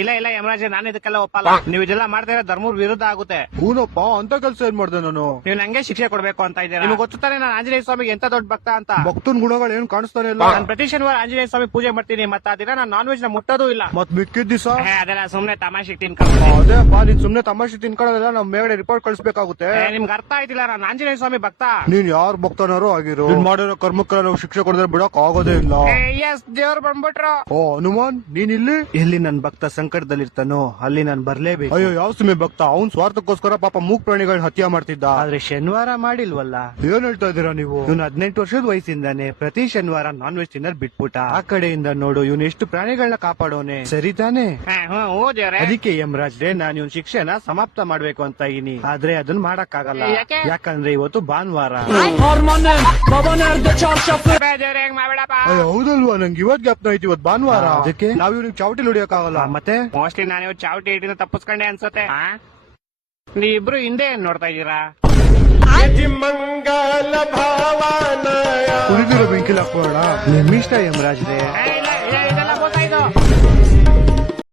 ಇಲ್ಲ ಇಲ್ಲ ಯಮರಾಜ್, ನಾನು ಇದಕ್ಕೆಲ್ಲ ಒಪ್ಪಲ್ಲ. ನೀವು ಇದೆಲ್ಲ ಮಾಡ್ತಾ ಇರೋ ಧರ್ಮದ ವಿರುದ್ಧ ಆಗುತ್ತೆ. ಹೂನಪ್ಪ, ಅಂತ ಕೆಲ್ಸ ಏನ್ ಮಾಡ್ದೆ ನಾನು? ನೀವು ನಂಗೆ ಶಿಕ್ಷೆ ಕೊಡ್ಬೇಕು ಅಂತ ಇದ್ದೀರಾ. ನಿಮ್ಗೆ ಗೊತ್ತಾನೆ ನಾನು ಆಂಜನೇಯ ಸ್ವಾಮಿಗೆ ಎಂತ ದೊಡ್ಡ ಭಕ್ತ ಅಂತ. ಭಕ್ತನ್ ಗುಣಗಳು ಏನ್ ಕಾಣಿಸ್ತಾನೆ ಇಲ್ಲ. ನಾನು ಪ್ರತಿ ಶನಿವಾರ ಆಂಜನೇಯ ಸ್ವಾಮಿ ಪೂಜೆ ಮಾಡ್ತೀನಿ. ಮತ್ತೆ ಆ ದಿನ ನಾನು ನಾನ್ ವೆಜ್ ನ ಮುಟ್ಟೋದು ಇಲ್ಲ. ಮತ್ ಮಿಕ್ಕಿದ ದಿವಸ ಅದೆಲ್ಲ ಸುಮ್ನೆ ತಮಾಷೆಗೆ ತಿನ್ಕೊಂಡು. ಅದೇ ಪಾ, ನೀನ್ ಸುಮ್ನೆ ತಮಾಷೆ ತಿನ್ಕೊಳ್ಳೋದಿಲ್ಲ, ನಮ್ ಮೇಗಡೆ ರಿಪೋರ್ಟ್ ಕಳಿಸ್ಬೇಕಾಗುತ್ತೆ. ನಿಮ್ಗೆ ಅರ್ಥ ಆಯ್ತಿಲ್ಲ, ನಾನು ಆಂಜನೇಯ ಸ್ವಾಮಿ ಭಕ್ತ. ನೀನ್ ಯಾರ್ ಭಕ್ತನಾರು ಆಗಿರೋ, ನೀನ್ ಮಾಡಿರೋ ಕರ್ಮಕ್ಕೆ ನಾವು ಶಿಕ್ಷೆ ಕೊಡದ್ರೆ ಬಿಡಕ್ ಆಗೋದೇ ಇಲ್ಲ. ಎಸ್, ದೇವ್ರು ಬಂದ್ಬಿಟ್ರು. ಓ ಹನುಮಾನ್, ನೀನ್ ಇಲ್ಲಿ? ಎಲ್ಲಿ ನನ್ ಭಕ್ತ ಸಂಕಟದಲ್ಲಿರ್ತಾನೋ ಅಲ್ಲಿ ನಾನು ಬರ್ಲೇಬೇಕು. ಅಯ್ಯೋ, ಯಾವ ಸುಮ್ಮನೆ ಭಕ್ತ, ಅವ್ನ್ ಸ್ವಾರ್ಥಕ್ಕೋಸ್ಕರ ಪಾಪ ಮೂಕ್ ಪ್ರಾಣಿಗಳನ್ನ ಹತ್ಯೆ ಮಾಡ್ತಿದ್ದ. ಆದ್ರೆ ಶನಿವಾರ ಮಾಡಿಲ್ವಲ್ಲ. ಏನ್ ಹೇಳ್ತಾ ಇದೀರಾ ನೀವು? ಇವ್ನು 18 ವರ್ಷದ ವಯಸ್ಸಿಂದಾನೆ ಪ್ರತಿ ಶನಿವಾರ ನಾನ್ ವೆಜ್ ತಿನ್ನೋದ್ ಬಿಟ್ಬಿಟ್ಟ. ಆ ಕಡೆಯಿಂದ ನೋಡು, ಇವ್ನು ಎಷ್ಟು ಪ್ರಾಣಿಗಳನ್ನ ಕಾಪಾಡೋನೆ, ಸರಿ ತಾನೆ? ಅದಕ್ಕೆ ಯಮರಾಜ್ರೆ, ನಾನು ಇವ್ನ ಶಿಕ್ಷೆನ ಸಮಾಪ್ತ ಮಾಡ್ಬೇಕು ಅಂತ ಇದೀನಿ. ಆದ್ರೆ ಅದನ್ನ ಮಾಡಕ್ಕಾಗಲ್ಲ. ಯಾಕಂದ್ರೆ ಇವತ್ತು ಭಾನುವಾರ. ಅಯ್ಯೋ ಹೌದಲ್ವಾ, ನಂಗೆ ಇವತ್ ಜ್ಞಾಪನ ಐತಿ, ಇವತ್ ಭಾನುವಾರ. ಅದಕ್ಕೆ ನಾವ್ ಇವ್ನಿಗೆ ಚಾವಟಿ ಹೊಡಿಯಕ್ ಆಗಲ್ಲ. ಮತ್ತೆ ಮೋಸ್ಟ್ಲಿ ನಾನು ಇವತ್ತು ಚಾವಟಿ ಹಿಡಿನ ತಪ್ಪಿಸ್ಕೊಂಡೆ ಅನ್ಸುತ್ತೆ. ನೀವಿಬ್ರು ಹಿಂದೆ ಏನ್ ನೋಡ್ತಾ ಇದ್ದೀರಾ? ಕುಡಿದಿರೋ ಬೆಂಕಿಲ್ ಹಾಕೋಣ. ನಿಮ್ಮಿಷ್ಟ ಯಮರಾಜ್ರೆ. ಇದೆಲ್ಲ ಗೊತ್ತಾಯ್ತು.